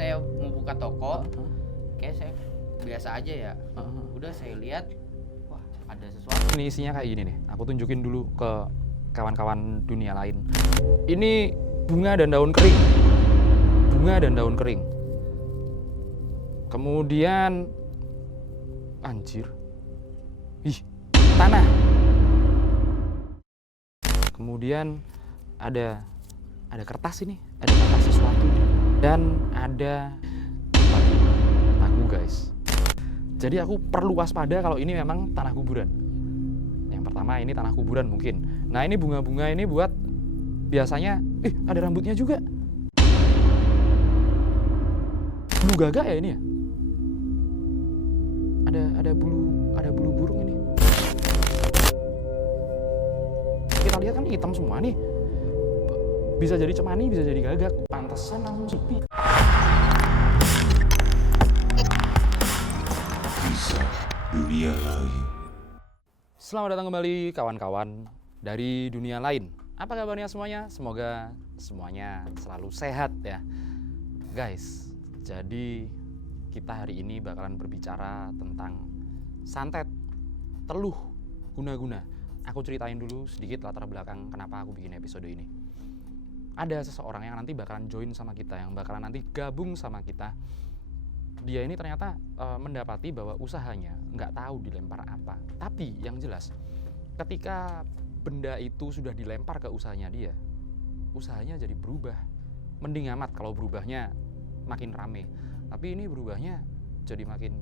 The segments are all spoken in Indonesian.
saya mau buka toko, kayak saya biasa aja ya. Udah saya lihat, wah ada sesuatu. Ini isinya kayak gini nih, aku tunjukin dulu ke kawan-kawan dunia lain. Ini bunga dan daun kering. Bunga dan daun kering. Kemudian, anjir. Ih, tanah. Kemudian ada kertas ini, ada kertas sesuatu. Dan ada paku guys. Jadi aku perlu waspada kalau ini memang tanah kuburan. Yang pertama ini tanah kuburan mungkin. Nah ini bunga-bunga ini buat biasanya, ada rambutnya juga. Bulu gagak ya ini ya? Ada bulu burung ini. Kita lihat kan hitam semua nih. Bisa jadi cemani, bisa jadi gagak. Pantesan langsung sepi. Dunia lain. Selamat datang kembali kawan-kawan dari dunia lain. Apa kabarnya semuanya? Semoga semuanya selalu sehat ya. Guys, jadi kita hari ini bakalan berbicara tentang santet, teluh, guna-guna. Aku ceritain dulu sedikit latar belakang kenapa aku bikin episode ini. Ada seseorang yang nanti bakalan join sama kita, yang bakalan nanti gabung sama kita. Dia ini ternyata mendapati bahwa usahanya nggak tahu dilempar apa. Tapi yang jelas, ketika benda itu sudah dilempar ke usahanya dia, usahanya jadi berubah. Mending amat kalau berubahnya makin rame. Tapi ini berubahnya jadi makin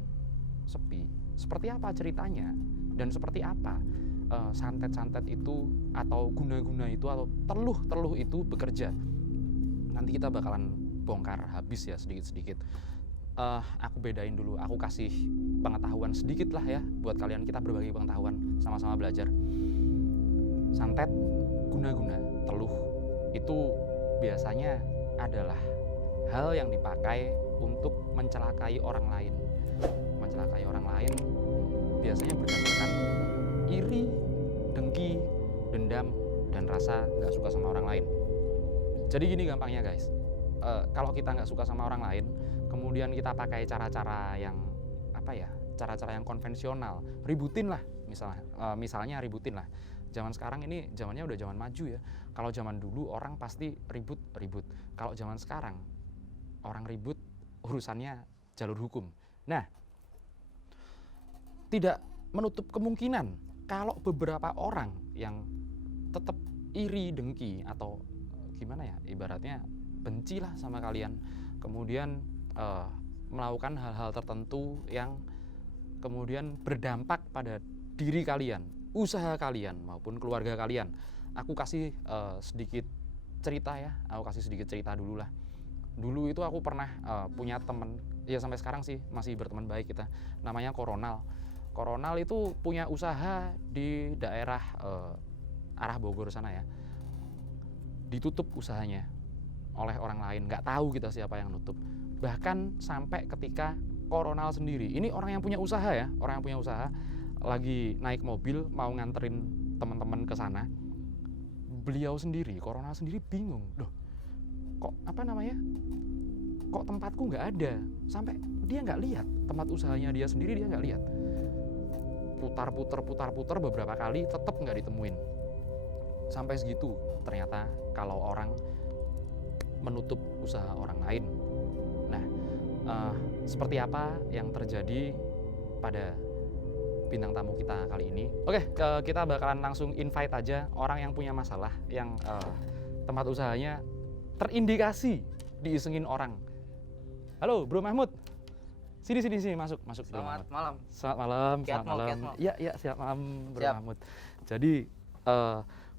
sepi. Seperti apa ceritanya? Dan seperti apa santet-santet itu atau guna-guna itu atau teluh-teluh itu bekerja? Nanti kita bakalan bongkar habis ya sedikit-sedikit. Aku bedain dulu, aku kasih pengetahuan sedikit lah ya buat kalian, kita berbagi pengetahuan, sama-sama belajar. Santet, guna-guna, teluh itu biasanya adalah hal yang dipakai untuk mencelakai orang lain. Mencelakai orang lain biasanya berdasarkan iri, dengki, dendam, dan rasa nggak suka sama orang lain. Jadi gini gampangnya guys, kalau kita nggak suka sama orang lain, kemudian kita pakai cara-cara yang cara-cara yang konvensional, ributin lah misalnya ributin lah. Zaman sekarang ini zamannya udah zaman maju ya. Kalau zaman dulu orang pasti ribut. Kalau zaman sekarang orang ribut urusannya jalur hukum. Nah, tidak menutup kemungkinan kalau beberapa orang yang tetap iri, dengki atau gimana ya, ibaratnya benci lah sama kalian, kemudian melakukan hal-hal tertentu yang kemudian berdampak pada diri kalian, usaha kalian maupun keluarga kalian. Aku kasih sedikit cerita ya, dulu lah. Dulu itu aku pernah punya temen, ya sampai sekarang sih masih berteman baik kita, namanya Koronal. Koronal itu punya usaha di daerah arah Bogor sana ya. Ditutup usahanya oleh orang lain, nggak tahu kita siapa yang nutup. Bahkan sampai ketika Koronal sendiri, ini orang yang punya usaha ya, lagi naik mobil mau nganterin teman-teman ke sana. Beliau sendiri, Koronal sendiri bingung, kok tempatku nggak ada, sampai dia nggak lihat tempat usahanya dia sendiri, dia nggak lihat. Putar-putar beberapa kali tetap nggak ditemuin. Sampai segitu ternyata kalau orang menutup usaha orang lain. Nah, seperti apa yang terjadi pada bintang tamu kita kali ini? Oke, kita bakalan langsung invite aja orang yang punya masalah, yang tempat usahanya terindikasi diisengin orang. Halo, Bro Mahmud. Sini masuk. Selamat malam. Selamat malam. Iya, selamat malam Bro Mahmud. Jadi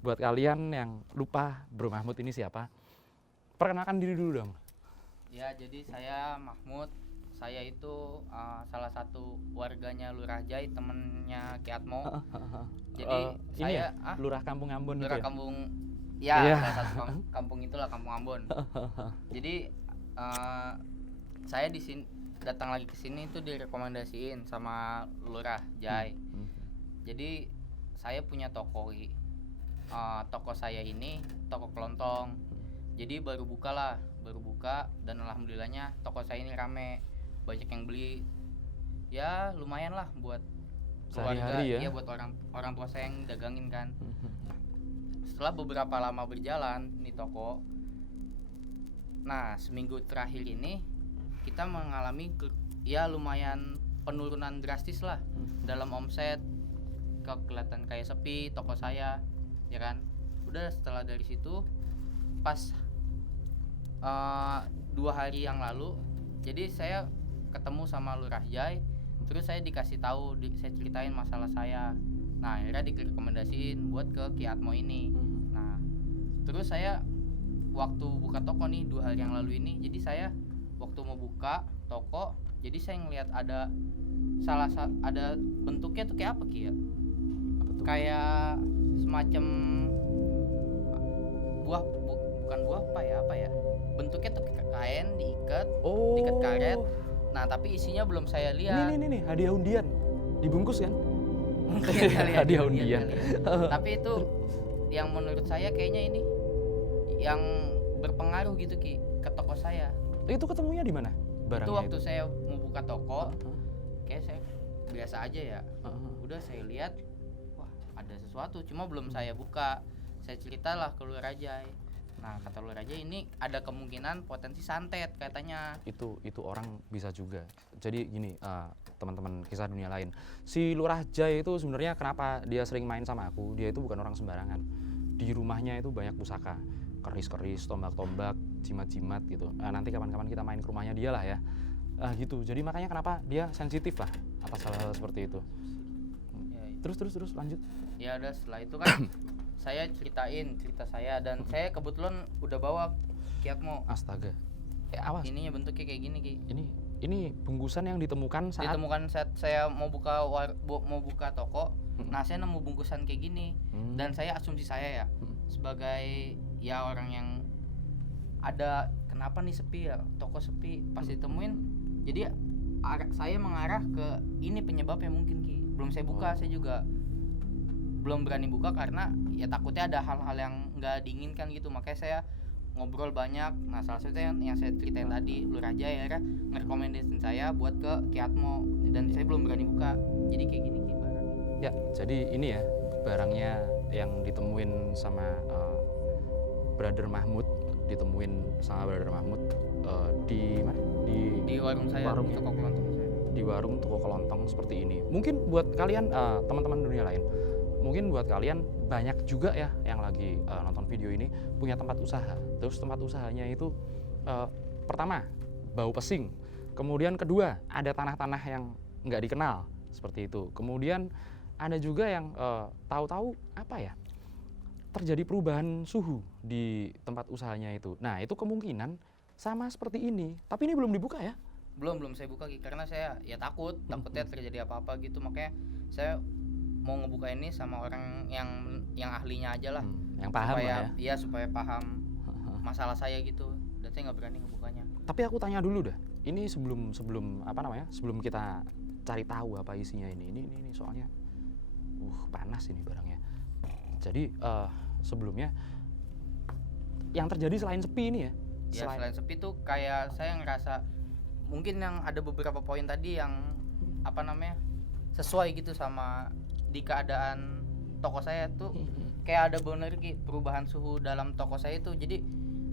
buat kalian yang lupa Bro Mahmud ini siapa, perkenalkan diri dulu dong. Ya, jadi saya Mahmud. Saya itu salah satu warganya Lurah Jai, temennya Ki Atmo. Jadi saya Lurah Kampung Ambon. Lurah gitu ya? Kampung, ya salah satu kampung itulah, Kampung Ambon. Jadi saya di sini datang lagi ke sini itu direkomendasiin sama Lurah Jai. Jadi saya punya toko. Toko saya ini toko kelontong. Jadi baru buka baru buka dan alhamdulillahnya toko saya ini rame, banyak yang beli. Ya lumayan lah buat keluarga, Sehari-hari ya? iya buat orang tua saya yang dagangin kan. Setelah beberapa lama berjalan di toko, nah seminggu terakhir ini kita mengalami ya lumayan penurunan drastis lah dalam omset. Kelihatan kayak sepi toko saya, ya kan. Udah setelah dari situ pas 2 hari yang lalu, jadi saya ketemu sama Lurah Jai, terus saya dikasih tahu, saya ceritain masalah saya. Nah akhirnya direkomendasiin buat ke Ki Atmo ini. Nah terus saya waktu buka toko nih 2 hari yang lalu ini, jadi saya waktu mau buka toko, jadi saya ngelihat ada ada bentuknya tuh kayak apa Ki ya? Kayak semacam bukan buah apa ya? Bentuknya tuh kain diikat, diikat karet. Nah tapi isinya belum saya lihat. Ini hadiah undian, dibungkus kan? Mungkin kali ya, Hadiah undian. kali ya. Tapi itu yang menurut saya kayaknya ini yang berpengaruh gitu Ki ke toko saya. Itu ketemunya di mana? Barangnya Itu waktu saya mau buka toko, kayak saya biasa aja ya. Udah saya lihat, wah ada sesuatu, cuma belum saya buka. Saya ceritalah ke Lurah Jai. Nah kata Lurah Jai ini ada kemungkinan potensi santet katanya. Itu orang bisa juga. Jadi gini, teman-teman kisah dunia lain, si Lurah Jai itu sebenarnya kenapa dia sering main sama aku, dia itu bukan orang sembarangan. Di rumahnya itu banyak pusaka, keris-keris, tombak-tombak, jimat-jimat gitu. Nanti kapan-kapan kita main ke rumahnya dia lah ya. Gitu. Jadi makanya kenapa dia sensitif lah atas hal-hal seperti itu. Ya, Terus lanjut. ya udah setelah itu kan saya ceritain cerita saya, dan saya kebetulan udah bawa Ki Atmo. Astaga. Awas. Ininya bentuknya kayak gini Ki. Ini bungkusan yang ditemukan saat saya mau buka toko. Nah saya nemu bungkusan kayak gini, dan saya asumsi saya ya sebagai ya orang yang ada kenapa nih sepi ya, toko sepi, pas ditemuin jadi saya mengarah ke ini penyebabnya mungkin Ki. Belum saya buka, saya juga belum berani buka karena ya takutnya ada hal-hal yang nggak diinginkan gitu, makanya saya ngobrol banyak. Nah salah satunya yang saya ceritain tadi, Lurah Jai ya ngerekomendasiin saya buat ke Ki Atmo, dan saya belum berani buka. Jadi kayak gini Ki barang. Ya, jadi ini ya barangnya yang ditemuin sama Brother Mahmud, di mana? Di warung saya, warung toko kelontong saya. Di warung toko kelontong seperti ini. Mungkin buat kalian teman-teman dunia lain, mungkin buat kalian banyak juga ya yang lagi nonton video ini punya tempat usaha. Terus tempat usahanya itu pertama bau pesing, kemudian kedua ada tanah-tanah yang nggak dikenal seperti itu. Kemudian ada juga yang tahu-tahu apa ya, terjadi perubahan suhu di tempat usahanya itu. Nah itu kemungkinan sama seperti ini, tapi ini belum dibuka ya? Belum saya buka Ki, karena saya ya takutnya terjadi apa-apa gitu, makanya saya mau ngebuka ini sama orang yang ahlinya aja lah, yang paham supaya, lah ya. Iya supaya paham masalah saya gitu, dan saya nggak berani ngebukanya. Tapi aku tanya dulu dah, ini sebelum sebelum kita cari tahu apa isinya ini soalnya panas ini barangnya. Jadi sebelumnya yang terjadi selain sepi ini ya? Ya selain sepi tuh kayak saya ngerasa mungkin yang ada beberapa poin tadi yang sesuai gitu sama di keadaan toko saya tuh, kayak ada bener Ki perubahan suhu dalam toko saya itu. Jadi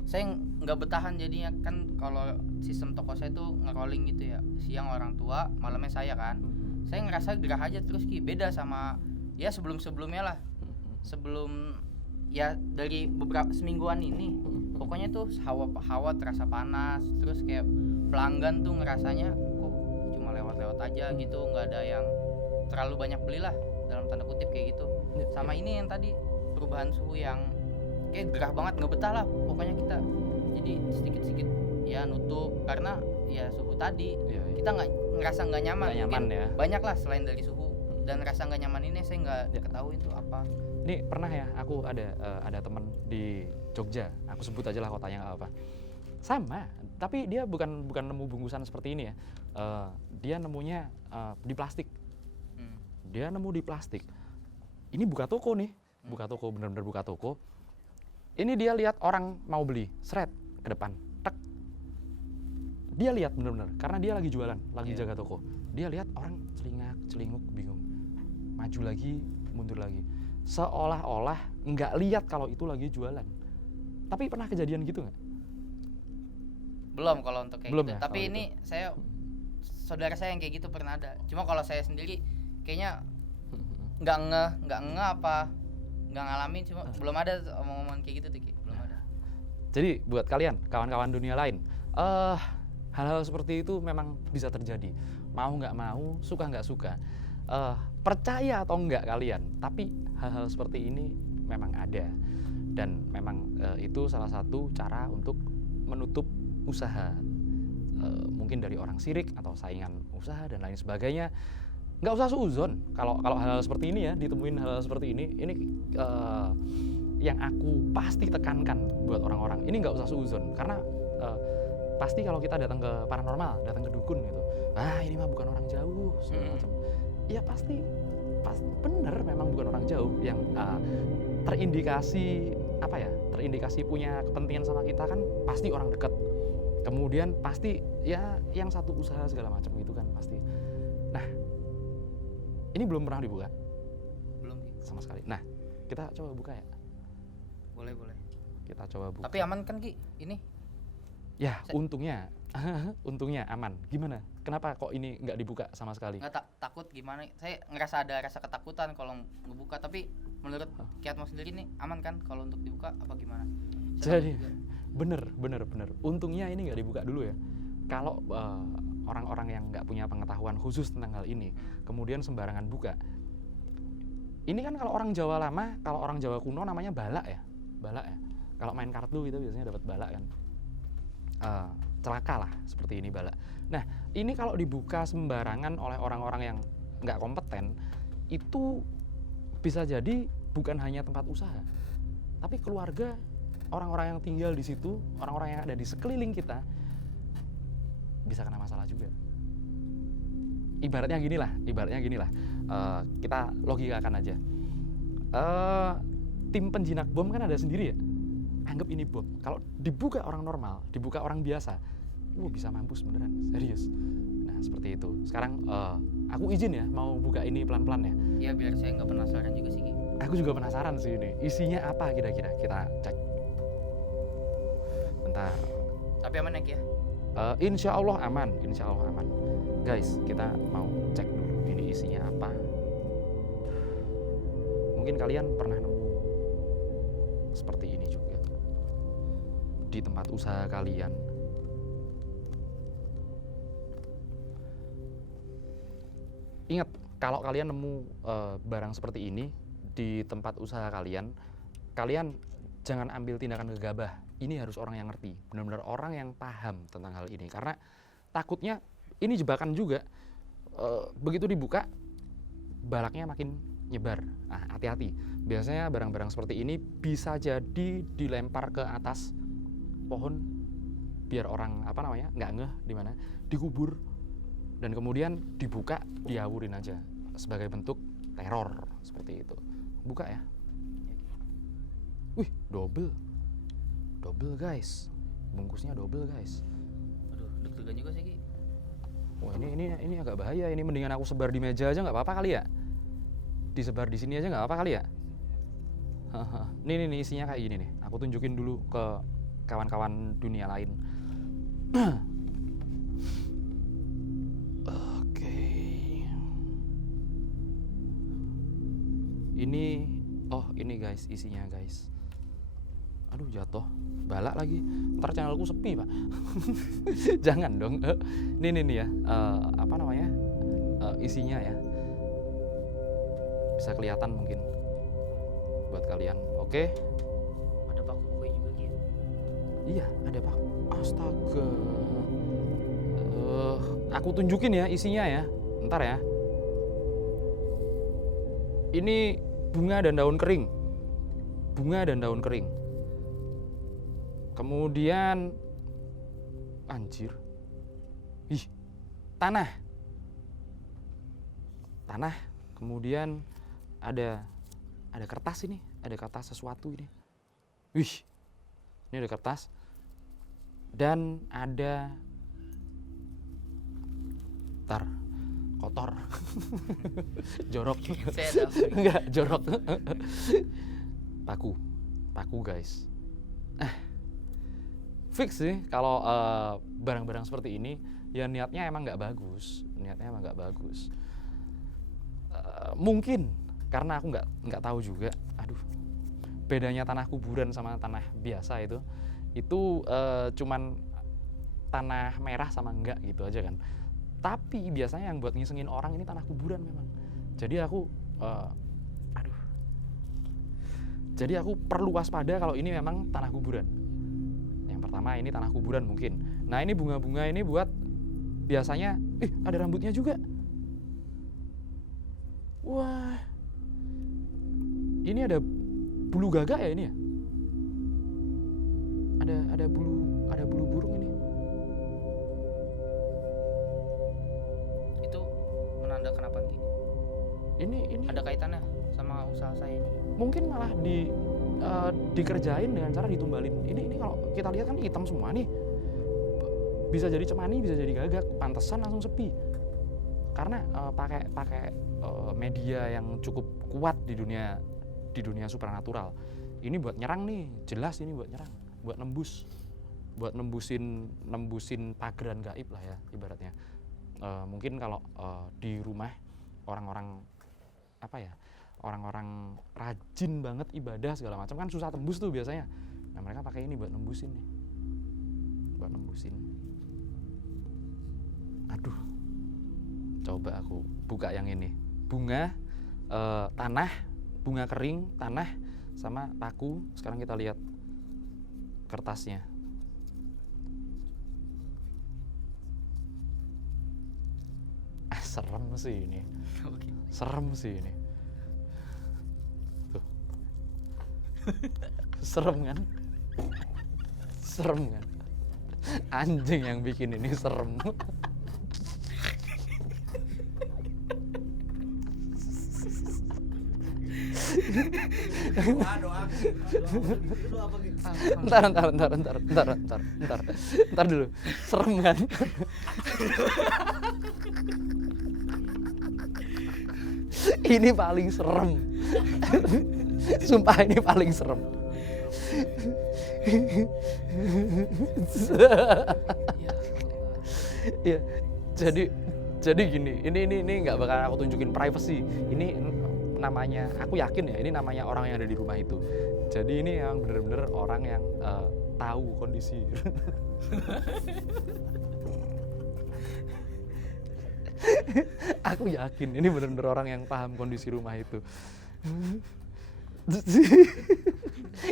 saya nggak betahan jadinya kan, kalau sistem toko saya tuh ngerolling gitu ya, siang orang tua, malamnya saya kan. Saya ngerasa gerah aja terus Ki, beda sama ya sebelumnya lah. Sebelum ya dari beberapa semingguan ini pokoknya tuh hawa terasa panas, terus kayak pelanggan tuh ngerasanya kok cuma lewat aja gitu, nggak ada yang terlalu banyak beli lah dalam tanda kutip kayak gitu. Sama ini yang tadi perubahan suhu yang kayak gerah banget, nggak betah lah pokoknya kita. Jadi sedikit ya nutup karena ya suhu tadi kita ngerasa nggak nyaman ya. Banyak lah selain dari suhu, dan rasa nggak nyaman ini saya nggak ketahui itu apa. Ini pernah ya, aku ada teman di Jogja, aku sebut aja lah kotanya nggak apa. Sama, tapi dia bukan nemu bungkusan seperti ini ya. Dia nemunya di plastik. Dia nemu di plastik. Ini buka toko nih, bener-bener buka toko. Ini dia lihat orang mau beli, seret ke depan, tek, Dia lihat bener-bener, karena dia lagi jualan, lagi Iya. jaga toko. Dia lihat orang celingak, bingung, maju lagi, mundur lagi, seolah-olah nggak lihat kalau itu lagi jualan. Tapi pernah kejadian gitu nggak? Belum kalau untuk kayak Belum gitu. ya, Tapi kalau ini saya saudara saya yang kayak gitu pernah ada. Cuma kalau saya sendiri kayaknya nggak ngeh apa nggak ngalamin, cuma belum ada tuh omongan kayak gitu tuh Ki. Belum ada. Jadi buat kalian, kawan-kawan dunia lain, hal-hal seperti itu memang bisa terjadi. Mau nggak mau, suka nggak suka, percaya atau nggak kalian, tapi hal-hal seperti ini memang ada. Dan memang itu salah satu cara untuk menutup usaha. Mungkin dari orang sirik atau saingan usaha dan lain sebagainya. Nggak usah suuzon kalau hal-hal seperti ini ya, ditemuin hal-hal seperti ini yang aku pasti tekankan buat orang-orang, ini nggak usah suuzon, karena pasti kalau kita datang ke paranormal, datang ke dukun gitu, ini mah bukan orang jauh segala macam, ya pasti bener memang bukan orang jauh yang terindikasi terindikasi punya kepentingan sama kita kan pasti orang dekat, kemudian pasti ya yang satu usaha segala macam gitu kan pasti. Nah, ini belum pernah dibuka Belum Ki. sama sekali. Nah, kita coba buka ya. Boleh. Kita coba buka. Tapi aman kan Ki? Ini Ya, untungnya aman. Gimana? Kenapa kok ini nggak dibuka sama sekali? nggak takut gimana? Saya ngerasa ada rasa ketakutan kalau ngebuka, tapi menurut Ki Atmo sendiri nih aman kan kalau untuk dibuka apa gimana? Saya Jadi takut juga. bener. Untungnya ini nggak dibuka dulu ya. Kalau orang-orang yang nggak punya pengetahuan khusus tentang hal ini, kemudian sembarangan buka. Ini kan kalau orang Jawa lama, kalau orang Jawa kuno namanya balak ya. Kalau main kartu itu biasanya dapat balak kan. Celaka lah seperti ini balak. Nah, ini kalau dibuka sembarangan oleh orang-orang yang nggak kompeten, itu bisa jadi bukan hanya tempat usaha, tapi keluarga, orang-orang yang tinggal di situ, orang-orang yang ada di sekeliling kita bisa kena masalah juga. Ibaratnya gini lah, kita logikakan aja. Tim penjinak bom kan ada sendiri ya. Anggap ini bom. Kalau dibuka orang normal, dibuka orang biasa, bisa mampus beneran, serius. Nah seperti itu. Sekarang aku izin ya mau buka ini pelan-pelan ya. Ya biar saya nggak penasaran juga sih Ki. Aku juga penasaran sih ini. Isinya apa kira-kira? Kita cek. Bentar. Tapi aman ya Ki ya? Insya Allah aman. Guys, kita mau cek dulu ini isinya apa. Mungkin kalian pernah nemu seperti ini juga di tempat usaha kalian. Ingat, kalau kalian nemu barang seperti ini di tempat usaha kalian, kalian jangan ambil tindakan gegabah. Ini harus orang yang ngerti, benar-benar orang yang paham tentang hal ini. Karena takutnya ini jebakan juga. Begitu dibuka, balaknya makin nyebar. Nah, hati-hati. Biasanya barang-barang seperti ini bisa jadi dilempar ke atas pohon biar orang nggak ngeh di mana, dikubur dan kemudian dibuka, diawurin aja sebagai bentuk teror seperti itu. Buka ya. Wih, double guys, bungkusnya double guys. Aduh, deg-degan juga sih Ki. Wah ini agak bahaya. Ini mendingan aku sebar di meja aja nggak apa-apa kali ya. Disebar di sini aja nggak apa-apa kali ya. Nih isinya kayak gini nih. Aku tunjukin dulu ke kawan-kawan dunia lain. Oke. Ini guys isinya guys. Aduh jatuh, balak lagi. Ntar channelku sepi pak. Jangan dong. Nih ya. Isinya ya. Bisa kelihatan mungkin buat kalian. Oke. Ada paku kue juga Ki. Iya, ada pak. Astaga. Aku tunjukin ya isinya ya. Ntar ya. Ini bunga dan daun kering. Kemudian anjir. Tanah. Kemudian ada kertas ini, ada kertas sesuatu ini. Ini ada kertas dan ada Tar, kotor. Jorok. Saya tahu. Enggak, jorok. Paku guys. Fix sih kalau barang-barang seperti ini ya niatnya emang nggak bagus. Mungkin karena aku nggak tahu juga. Aduh, bedanya tanah kuburan sama tanah biasa itu cuman tanah merah sama enggak gitu aja kan. Tapi biasanya yang buat ngisengin orang ini tanah kuburan memang. Jadi aku Jadi aku perlu waspada kalau ini memang tanah kuburan. Yang pertama ini tanah kuburan mungkin. Nah, ini bunga-bunga ini buat biasanya ada rambutnya juga. Wah. Ini ada bulu gagak ya ini ya? Ada bulu burung ini. Itu menandakan apa Ki? Ini Ada kaitannya sama usaha saya ini? mungkin malah dikerjain dengan cara ditumbalin. Ini kalau kita lihat kan hitam semua nih. Bisa jadi cemani, bisa jadi gagak. Pantesan langsung sepi. Karena pakai media yang cukup kuat di dunia supranatural. Ini buat nyerang nih, jelas ini buat nyerang, buat nembusin pageran gaib lah ya ibaratnya. Mungkin kalau di rumah orang-orang orang-orang rajin banget ibadah segala macam kan susah tembus tuh biasanya. Nah, mereka pakai ini buat nembusin nih. Aduh. Coba aku buka yang ini. Bunga, tanah, bunga kering, tanah sama paku. Sekarang kita lihat kertasnya. Serem sih ini. Serem sih ini. Tuh. Serem kan? Anjing yang bikin ini serem. Ntar dulu. Serem kan? Ini paling serem. Sumpah ini paling serem. Ya, jadi gini. Ini nggak bakal aku tunjukin privacy. Ini namanya, aku yakin ya, ini namanya orang yang ada di rumah itu. Jadi ini yang bener-bener orang yang tahu kondisi. Aku yakin ini bener-bener orang yang paham kondisi rumah itu.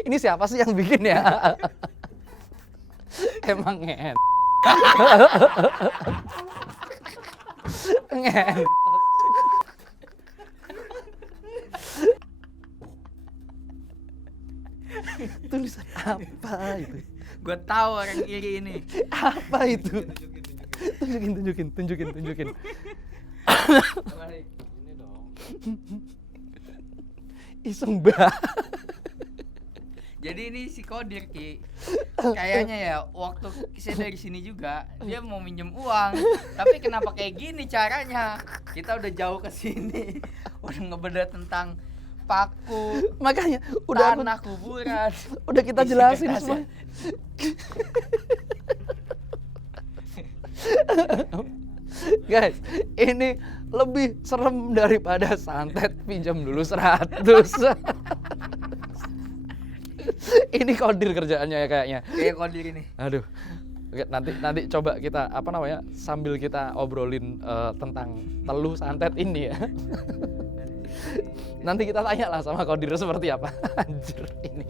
Ini siapa sih yang bikin ya? Emang ngen. Tulisan apa itu? Gue tahu orang iri ini. Apa itu? Tunjukin. Ini dong. Iseng banget. Jadi ini si Kodir Ki. Kayaknya ya waktu saya dari sini juga dia mau minjem uang. Tapi kenapa kayak gini caranya? Kita udah jauh ke sini. Udah ngebedah tentang paku, Makanya tanah kuburan. udah kita jelasin semua. Guys, ini lebih serem daripada santet pinjam dulu 100. Ini Kodir kerjaannya ya kayaknya. Kayak Kodir ini. Aduh. Oke, nanti coba kita sambil kita obrolin tentang teluh santet ini ya. Nanti kita tanya lah sama Kodir seperti apa. Anjir ini.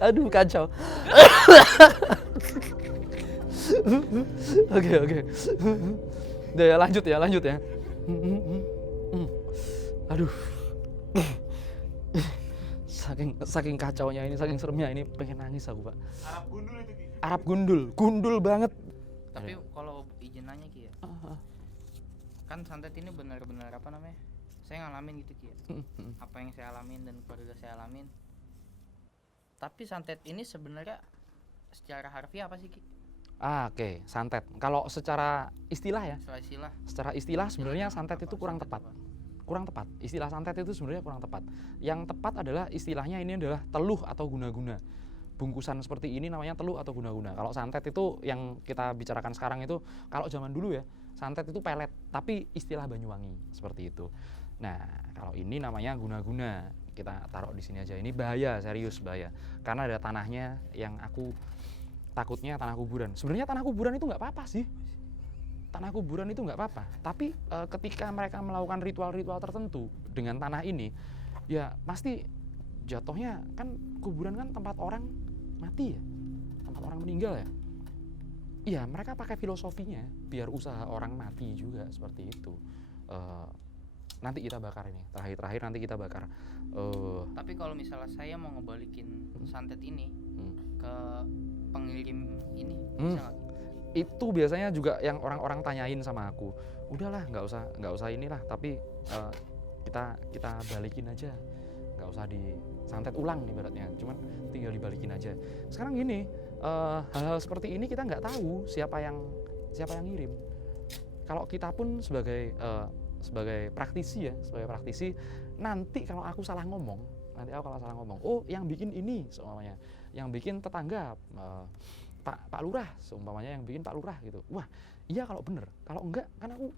Aduh kacau. Oke. Udah ya, lanjut ya. Aduh. Saking kacaunya ini, saking seremnya ini, pengen nangis aku, Pak. Arab gundul itu Ki. Arab gundul banget. Tapi kalau izin nanya Ki ya. Kan santet ini benar-benar apa namanya? Saya ngalamin gitu Ki ya. Apa yang saya alamin dan keluarga saya alamin. Tapi santet ini sebenarnya secara harfiah apa sih Ki? Oke, santet. Kalau secara istilah ya, Istilah-istilah. secara istilah sebenarnya Silakan, santet apa itu kurang santet tepat. apa? Kurang tepat. Istilah santet itu sebenarnya kurang tepat. Yang tepat adalah istilahnya ini adalah teluh atau guna-guna. Bungkusan seperti ini namanya teluh atau guna-guna. Kalau santet itu yang kita bicarakan sekarang itu, kalau zaman dulu ya, santet itu pelet, tapi istilah Banyuwangi seperti itu. Nah, kalau ini namanya guna-guna. Kita taruh di sini aja. Ini bahaya, serius bahaya. Karena ada tanahnya yang aku takutnya tanah kuburan. Sebenarnya tanah kuburan itu nggak apa-apa sih. Tanah kuburan itu nggak apa-apa. Tapi ketika mereka melakukan ritual-ritual tertentu dengan tanah ini, ya pasti jatuhnya kan kuburan kan tempat orang mati ya, tempat orang meninggal ya. Iya, mereka pakai filosofinya biar usaha orang mati juga seperti itu. Nanti kita bakar ini, terakhir nanti kita bakar. Tapi kalau misalnya saya mau ngebalikin santet ini Hmm. ke pengirim ini, Hmm. bisa nggak? Itu biasanya juga yang orang-orang tanyain sama aku. Udahlah, nggak usah inilah, tapi kita balikin aja, nggak usah disantet ulang ibaratnya, cuman tinggal dibalikin aja. Sekarang gini, hal-hal seperti ini kita nggak tahu siapa yang ngirim. Kalau kita pun sebagai praktisi ya, nanti kalau aku salah ngomong, oh yang bikin ini seumpamanya, yang bikin tetangga, Pak Lurah seumpamanya, yang bikin Pak Lurah gitu. Wah, iya kalau bener. Kalau enggak kan aku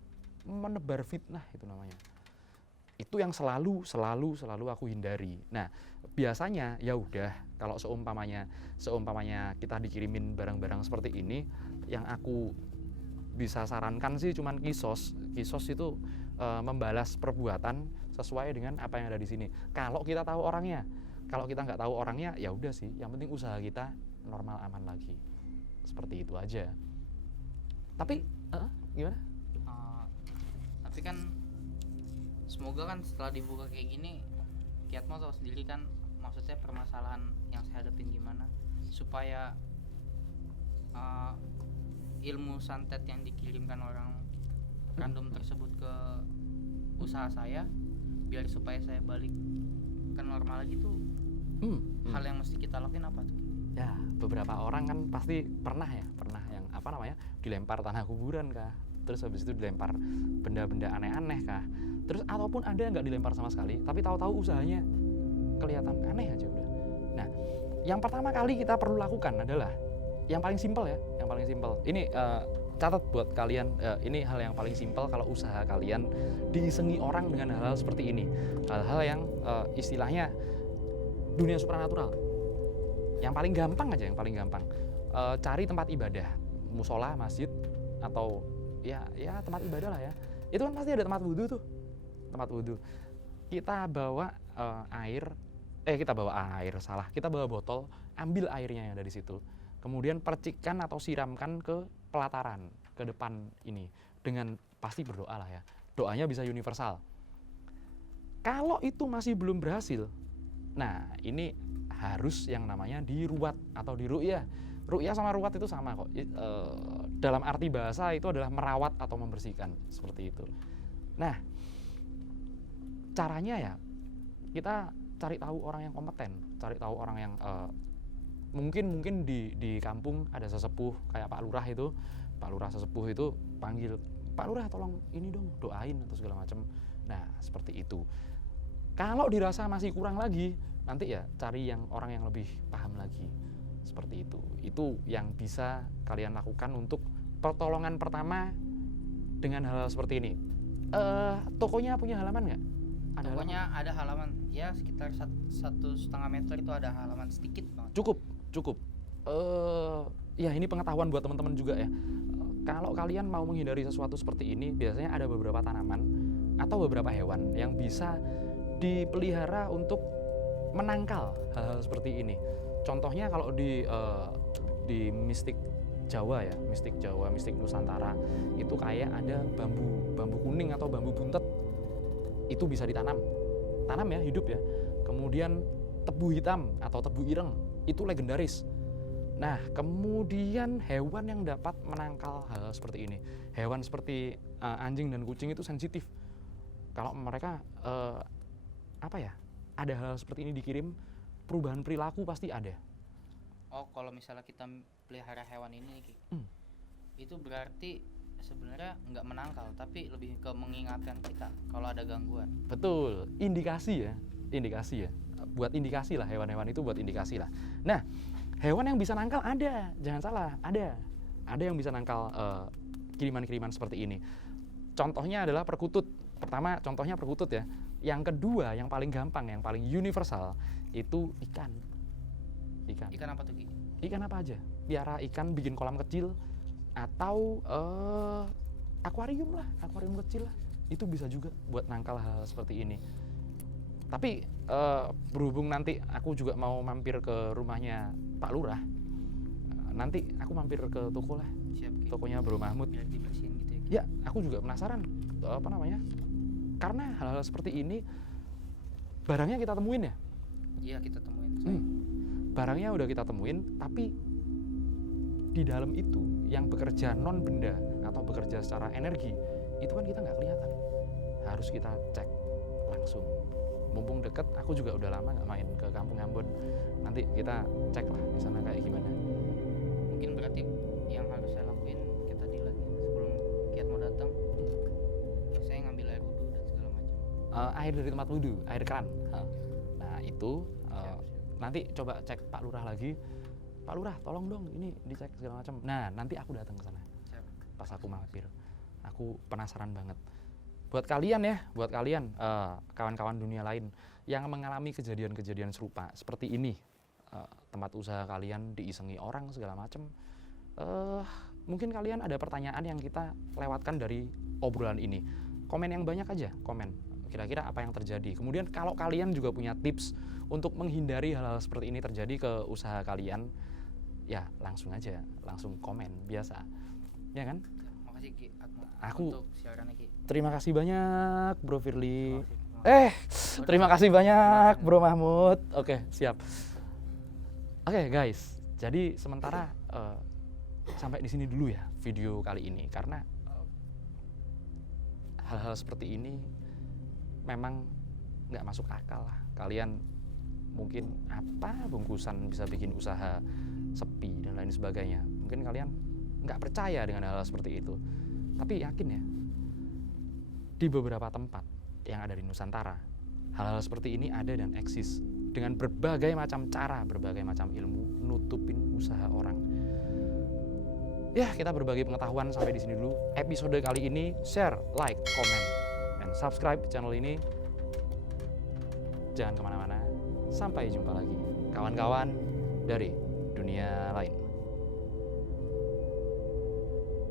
menebar fitnah itu namanya. Itu yang selalu aku hindari. Nah, biasanya ya udah kalau seumpamanya kita dikirimin barang-barang seperti ini, yang aku bisa sarankan sih cuman kisos. Kisos itu membalas perbuatan sesuai dengan apa yang ada di sini. Kalau kita tahu orangnya. Kalau kita nggak tahu orangnya, ya udah sih. Yang penting usaha kita normal aman lagi. Seperti itu aja. Tapi gimana? Tapi kan semoga kan setelah dibuka kayak gini, Kiatmo tahu sendiri kan maksudnya permasalahan yang saya hadapin gimana, supaya ilmu santet yang dikirimkan orang random tersebut ke usaha saya, biar supaya saya balik ke normal lagi tuh, hal yang mesti kita lakuin apa tuh? Ya, beberapa orang kan pasti pernah yang dilempar tanah kuburan kah, terus habis itu dilempar benda-benda aneh-aneh kah, terus ataupun ada yang nggak dilempar sama sekali tapi tahu-tahu usahanya kelihatan aneh aja udah. Nah, yang pertama kali kita perlu lakukan adalah yang paling simpel ya, ini catat buat kalian, ini hal yang paling simpel kalau usaha kalian diisengi orang dengan hal-hal seperti ini, hal-hal yang istilahnya dunia supranatural. Yang paling gampang, cari tempat ibadah, musola, masjid, atau ya tempat ibadah lah ya. Itu kan pasti ada tempat wudhu tuh, kita bawa kita bawa botol, ambil airnya yang ada di situ, kemudian percikan atau siramkan ke pelataran, ke depan ini, dengan pasti berdoa lah ya. Doanya bisa universal. Kalau itu masih belum berhasil, nah ini harus yang namanya diruat atau diru'yah. Ru'yah sama ruat itu sama kok. Dalam arti bahasa itu adalah merawat atau membersihkan, seperti itu. Nah, caranya ya kita cari tahu orang yang kompeten, cari tahu orang yang mungkin di kampung ada sesepuh kayak Pak Lurah itu, Pak Lurah sesepuh itu panggil, Pak Lurah tolong ini dong doain atau segala macam. Nah, seperti itu. Kalau dirasa masih kurang lagi, nanti ya cari yang orang yang lebih paham lagi, seperti itu. Itu yang bisa kalian lakukan untuk pertolongan pertama dengan hal-hal seperti ini. Tokonya punya halaman nggak? Tokonya ada halaman ya sekitar 1,5 meter, itu ada halaman sedikit banget. Cukup. Ya ini pengetahuan buat teman-teman juga ya. Kalau kalian mau menghindari sesuatu seperti ini, biasanya ada beberapa tanaman atau beberapa hewan yang bisa dipelihara untuk menangkal hal-hal seperti ini. Contohnya kalau di mistik Jawa ya, mistik Nusantara, itu kayak ada bambu kuning atau bambu buntet, itu bisa tanam ya, hidup ya. Kemudian tebu hitam atau tebu ireng, itu legendaris. Nah, kemudian hewan yang dapat menangkal hal seperti ini, hewan seperti anjing dan kucing itu sensitif. Kalau mereka ada hal seperti ini dikirim, perubahan perilaku pasti ada. Oh, kalau misalnya kita pelihara hewan ini, Ki, Hmm. itu berarti sebenarnya nggak menangkal, tapi lebih ke mengingatkan kita kalau ada gangguan. Betul, indikasi ya. Buat indikasi lah, hewan-hewan itu buat indikasi lah. Nah, hewan yang bisa nangkal ada, jangan salah, ada. Ada yang bisa nangkal kiriman-kiriman seperti ini. Contohnya adalah perkutut. Pertama, contohnya perkutut ya. Yang kedua, yang paling gampang, yang paling universal itu ikan. Ikan apa tuh, Ki? Ikan apa aja? Piara ikan, bikin kolam kecil, atau akuarium lah, akuarium kecil lah. Itu bisa juga buat nangkal hal seperti ini. Tapi berhubung nanti aku juga mau mampir ke rumahnya Pak Lurah, nanti aku mampir ke toko lah, Siap, Ki. tokonya Bro Mahmud. Biar dibersihin gitu ya, Ki. Ya, aku juga penasaran, apa namanya? Karena hal-hal seperti ini barangnya kita temuin ya. Iya, kita temuin. Say. Barangnya udah kita temuin, tapi di dalam itu yang bekerja non benda atau bekerja secara energi itu kan kita nggak kelihatan. Harus kita cek langsung. Mumpung deket, aku juga udah lama nggak main ke Kampung Ambon. Nanti kita cek lah di sana kayak gimana. Mungkin berarti yang harus saya lakuin kayak tadi lagi sebelum Kiat mau datang, saya ngambil air wudhu dan segala macam. Air dari tempat wudhu, air keran. Nah itu Siap. nanti coba cek Pak Lurah lagi. Pak Lurah, tolong dong ini dicek segala macam. Nah nanti aku datang ke sana Siap. pas aku mampir. Aku penasaran banget. Buat kalian ya, kawan-kawan dunia lain yang mengalami kejadian-kejadian serupa seperti ini, tempat usaha kalian diisengi orang segala macam, mungkin kalian ada pertanyaan yang kita lewatkan dari obrolan ini. Komen yang banyak aja, komen. Kira-kira apa yang terjadi. Kemudian kalau kalian juga punya tips untuk menghindari hal-hal seperti ini terjadi ke usaha kalian, ya langsung aja, langsung komen biasa, ya kan? Makasih, Ki Atmo, Aku- untuk siarannya, Ki. Terima kasih banyak Bro Firly. Makasih. Terima kasih banyak Bro Mahmud. Oke, siap. Oke guys, jadi sementara sampai di sini dulu ya video kali ini karena hal-hal seperti ini memang nggak masuk akal lah. Kalian mungkin apa bungkusan bisa bikin usaha sepi dan lain sebagainya. Mungkin kalian nggak percaya dengan hal-hal seperti itu. Tapi yakin ya, di beberapa tempat yang ada di Nusantara, hal-hal seperti ini ada dan eksis dengan berbagai macam cara, berbagai macam ilmu nutupin usaha orang. Ya, kita berbagi pengetahuan sampai di sini dulu. Episode kali ini share, like, comment, and subscribe channel ini. Jangan kemana-mana. Sampai jumpa lagi, kawan-kawan dari dunia lain.